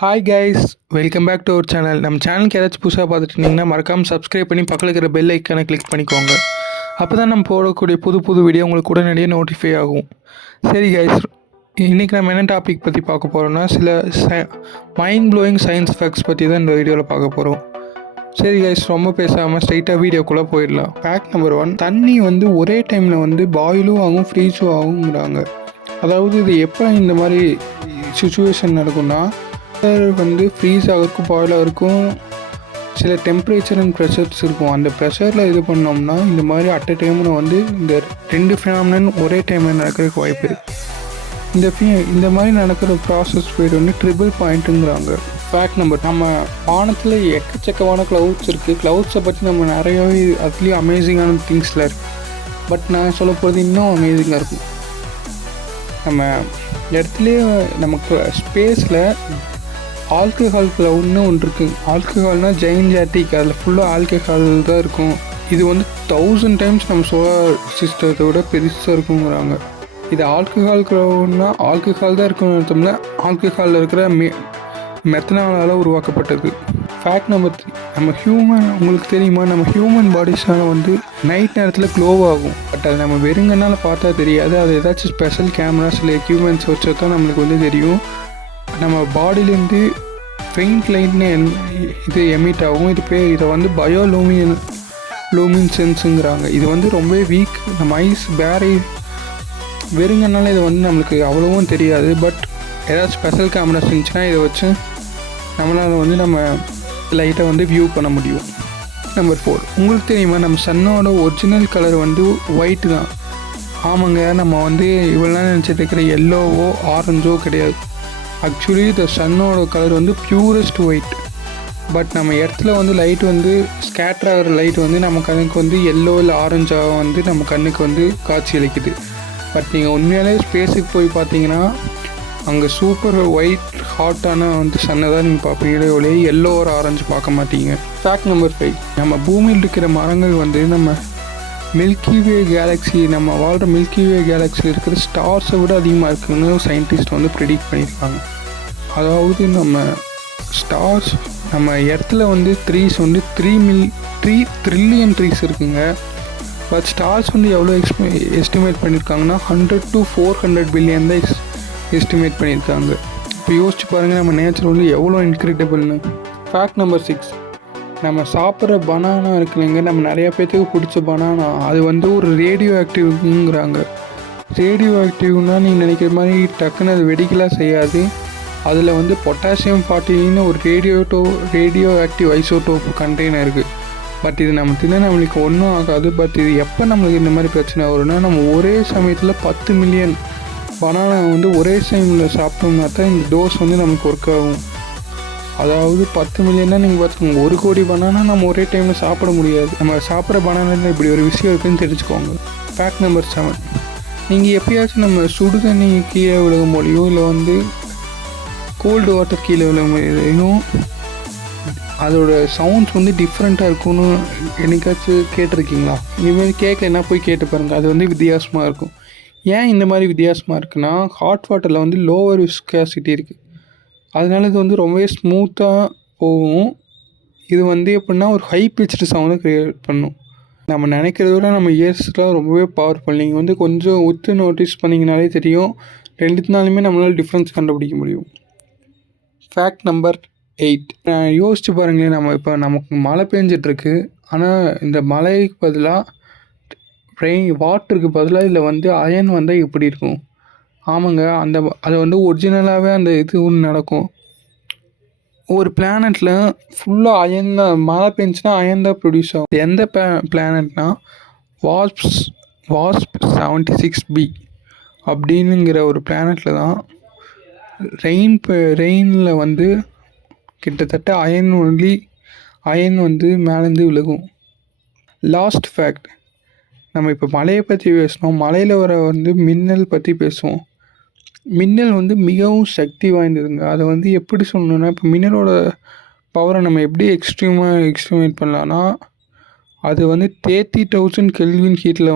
Hi guys, welcome back to our channel. நம்ம சேனலுக்கு ஏதாச்சும் புதுசாக பார்த்துட்டு இருந்தீங்கன்னா மறக்காமல் சப்ஸ்கிரைப் பண்ணி பக்கத்தில் இருக்கிற பெல் ஐக்கானை கிளிக் பண்ணிக்கோங்க. அப்போ தான் நம்ம போடக்கூடிய புது புது வீடியோ உங்களுக்கு உடனடியாக நோட்டிஃபை ஆகும். சரி கைஸ், இன்றைக்கி நம்ம என்ன டாபிக் பற்றி பார்க்க போகிறோம்னா சில மைண்ட் ப்ளோயிங் சயின்ஸ் ஃபேக்ட்ஸ் பற்றி தான் இந்த வீடியோவில் பார்க்க போகிறோம். சரி கைஸ், ரொம்ப பேசாமல் ஸ்ட்ரைட்டாக வீடியோக்குள்ளே போயிடலாம். ஃபேக்ட் நம்பர் 1, தண்ணி ஒரே டைமில் பாயிலும் ஆகும் ஃப்ரீஸும் ஆகுங்கிறாங்க. அதாவது இது எப்போ இந்த மாதிரி சுச்சுவேஷன் நடக்கும்னா ஃப்ரீஸ் ஆகிறதுக்கும் பாயில் ஆகிறதுக்கும் சில டெம்பரேச்சர் அண்ட் ப்ரெஷர்ஸ் இருக்கும். அந்த ப்ரெஷரில் இது பண்ணோம்னா இந்த மாதிரி அட் அ டைமில் இந்த ரெண்டு ஃபினாமினன் ஒரே டைமில் நடக்கிறதுக்கு வாய்ப்பு இருக்குது. இந்த மாதிரி நடக்கிற ப்ராசஸ் பேர் ட்ரிபிள் பாயிண்ட்டுங்கிறாங்க. ஃபேக்ட் நம்பர், நம்ம வானத்தில் எக்கச்சக்கமான க்ளவுட்ஸ் இருக்குது. க்ளவுட்ஸை பற்றி நம்ம நிறையாவே அதுலேயும் அமேசிங்கான திங்ஸில் இருக்குது. பட் நான் சொல்ல போகிறது இன்னும் அமேசிங்காக இருக்கும். நம்ம இடத்துலையே நமக்கு ஸ்பேஸில் ஆல்கஹால் க்ளவுட்னு ஒன்று இருக்குது. ஆல்கஹால்னால் ஜெயின்ஜாட்டிக், அதில் ஃபுல்லாக ஆல்கஹால் தான் இருக்கும். இது 1000 டைம்ஸ் நம்ம சோலார் சிஸ்டத்தை விட பெருசாக இருக்குங்கிறாங்க. இது ஆல்கஹால் க்ளவுட்னா ஆல்கஹால் தான் இருக்குன்னு அர்த்தம்ல, ஆல்கஹாலில் இருக்கிற மெத்தனாலால் உருவாக்கப்பட்டது. ஃபேக்ட் நம்பர் 3, நம்ம உங்களுக்கு தெரியுமா, நம்ம ஹியூமன் பாடிஸால் நைட் நேரத்தில் க்ளோ ஆகும். பட் அது நம்ம வெறுங்கனால பார்த்தா தெரியாது. அது ஏதாச்சும் ஸ்பெஷல் கேமராஸ் இல்லை எக்யூப்மெண்ட்ஸ் வச்சா தான் நம்மளுக்கு தெரியும். நம்ம பாடியிலேருந்து ஃபெயிண்ட் லைட்னு இது எமிட் ஆகும். இதை பயோலூமின்சென்ஸுங்கிறாங்க. இது ரொம்பவே வீக். நம்ம ஐஸ் வெறுங்கனால இது நம்மளுக்கு அவ்வளோவும் தெரியாது. பட் ஏதாவது ஸ்பெஷல் கேமராஸ் இருந்துச்சுன்னா இதை வச்சு நம்மளால் நம்ம லைட்டை வியூ பண்ண முடியும். நம்பர் 4, உங்களுக்கு தெரியுமா, நம்ம சன்னோட ஒரிஜினல் கலர் ஒயிட்டு தான். ஆமாங்க, நம்ம இவ்வளோ நினச்சிட்டு இருக்கிற எல்லோவோ ஆரஞ்சோ கிடையாது. ஆக்சுவலி த சன்னோட கலர் பியூரஸ்ட் ஒயிட். பட் நம்ம இடத்துல லைட் ஸ்கேட்டர் ஆகிற லைட் நம்ம கண்ணுக்கு எல்லோ இல்லை ஆரஞ்சாக நம்ம கண்ணுக்கு காட்சி அளிக்குது. பட் நீங்கள் உண்மையாலே ஸ்பேஸுக்கு போய் பார்த்தீங்கன்னா அங்கே சூப்பர் ஒயிட் ஹாட்டான சன்னை தான் நீங்கள் பார்ப்பீங்களே ஒரே எல்லோ ஒரு ஆரஞ்சு பார்க்க மாட்டீங்க. ஃபேக்ட் நம்பர் 5, நம்ம பூமியில் இருக்கிற மரங்கள் நம்ம மில்கி வே கேலக்ஸி, நம்ம வாழ்கிற மில்கி வே கேலக்ஸியில் இருக்கிற ஸ்டார்ஸை விட அதிகமாக இருக்குன்னு சயின்டிஸ்ட் ப்ரெடிக்ட் பண்ணியிருக்காங்க. அதாவது நம்ம ஸ்டார்ஸ், நம்ம இடத்துல ட்ரீஸ் 3 ட்ரில்லியன் ட்ரீஸ் இருக்குங்க. பட் ஸ்டார்ஸ் எவ்வளோ எஸ்டிமேட் பண்ணியிருக்காங்கன்னா 100 to 400 பில்லியன் தான் எஸ்டிமேட் பண்ணியிருக்காங்க. இப்போ யோசிச்சு பாருங்கள், நம்ம நேச்சர் எவ்வளோ இன்க்ரெடிபிள்னு. ஃபேக்ட் நம்பர் 6, நம்ம சாப்பிட்ற பனானா இருக்குல்லைங்க, நம்ம நிறையா பேர்த்துக்கு பிடிச்ச பனானா, அது ஒரு ரேடியோ ஆக்டிவ்ங்கிறாங்க. ரேடியோ ஆக்டிவ்னால் நீங்கள் நினைக்கிற மாதிரி டக்குன்னு அது வெடிக்கலாம் செய்யாது. அதில் பொட்டாசியம் 14 ஒரு ரேடியோ ஆக்டிவ் ஐசோடோப் கண்டெய்னர் இருக்குது. பட் இது நம்ம நம்மளுக்கு ஒன்றும் ஆகாது. பட் இது எப்போ நம்மளுக்கு இந்த மாதிரி பிரச்சனை வரும்னா, நம்ம ஒரே சமயத்தில் 10 மில்லியன் பனானா ஒரே டைமில் சாப்பிட்டோம்னா தான் இந்த டோஸ் நம்மளுக்கு ஒர்க் ஆகும். அதாவது 10 மில்லியன்னா நீங்கள் பார்த்துக்கோங்க, 1 கோடி பனானா நம்ம ஒரே டைமில் சாப்பிட முடியாது. நம்ம சாப்பிட்ற பனானாவில் இப்படி ஒரு விஷயம் இருக்குதுன்னு தெரிஞ்சுக்கோங்க. ஃபேக்ட் நம்பர் 7, நீங்கள் எப்பயாச்சும் நம்ம சுடு தண்ணி கீழே விழுகும் போலையும் இல்லை கோல்டு வாட்டர் கீழே விழுகும் போலையும் அதோட சவுண்ட்ஸ் டிஃப்ரெண்ட்டாக இருக்கும்னு என்னைக்காச்சும் கேட்டிருக்கீங்களா? இனிமேல் கேட்கலன்னா போய் கேட்டு பாருங்கள். அது வித்தியாசமாக இருக்கும். ஏன் இந்த மாதிரி வித்தியாசமாக இருக்குன்னா, ஹாட் வாட்டரில் லோவர் விஸ்காசிட்டி இருக்குது. அதனால இது ரொம்பவே ஸ்மூத்தாக போகும். இது எப்படின்னா ஒரு ஹை பிச்டு சவுண்டை க்ரியேட் பண்ணும். நம்ம நினைக்கிறத விட நம்ம இயர்ஸ்லாம் ரொம்பவே பவர்ஃபுல். நீங்கள் கொஞ்சம் உத்து நோட்டீஸ் பண்ணிங்கனாலே தெரியும். 2 நம்மளால் டிஃப்ரென்ஸ் கண்டுபிடிக்க முடியும். ஃபேக்ட் நம்பர் 8, யோசிச்சு பாருங்களேன், இப்போ நமக்கு மழை பெஞ்சிட்ருக்கு. ஆனால் இந்த மழைக்கு பதிலாக வாட்டருக்கு பதிலாக இதில் அயன் வந்தால் எப்படி இருக்கும்? ஆமாங்க, அது ஒரிஜினலாகவே அந்த இது நடக்கும். ஒரு பிளானட்டில் ஃபுல்லாக அயன் தான், மழை பெஞ்சுன்னா அயன் தான் ப்ரொடியூஸ் ஆகும். எந்த பிளானட்னா வாஸ்ப் 76b அப்படின்னுங்கிற ஒரு பிளானட்டில் தான் ரெயினில் கிட்டத்தட்ட அயன் மேலேருந்து விழுகும். லாஸ்ட் ஃபேக்ட், நம்ம இப்போ மழையை பற்றி பேசணும். மழையில் வர மின்னல் பற்றி பேசுவோம். மின்னல் மிகவும் சக்தி வாய்ந்ததுங்க. அதை எப்படி சொல்லணுன்னா, இப்போ மின்னலோட பவரை நம்ம எப்படி எக்ஸ்ட்ரீமேட் பண்ணலான்னா, அது 30,000 கெல்வின் ஹீட்டில்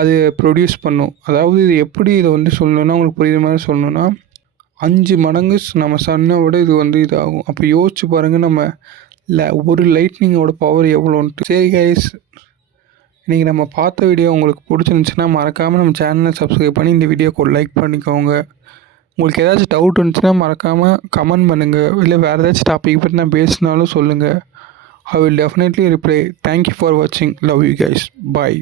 அது ப்ரொடியூஸ் பண்ணும். அதாவது இது எப்படி இதை சொல்லணுன்னா, உங்களுக்கு புரியுற மாதிரி சொல்லணுன்னா, 5 மடங்கு நம்ம சன்னை விட இது வந்து இதாகும். அப்போ யோசிச்சு பாருங்கள் நம்ம ஒரு லைட்னிங்கோட பவர் எவ்வளோன்ட்டு. சரி கைஸ், இன்றைக்கி நம்ம பார்த்த வீடியோ உங்களுக்கு பிடிச்சிருந்துச்சுன்னா மறக்காமல் நம்ம சேனலை சப்ஸ்கிரைப் பண்ணி இந்த வீடியோக்கு ஒரு லைக் பண்ணிக்கோங்க. உங்களுக்கு ஏதாச்சும் டவுட் இருந்துச்சுன்னா மறக்காமல் கமெண்ட் பண்ணுங்கள். இல்லை வேறு ஏதாச்சும் டாபிக் பற்றி நான் பேசினாலும் சொல்லுங்கள். I will definitely reply. Thank you for watching. Love you guys. Bye.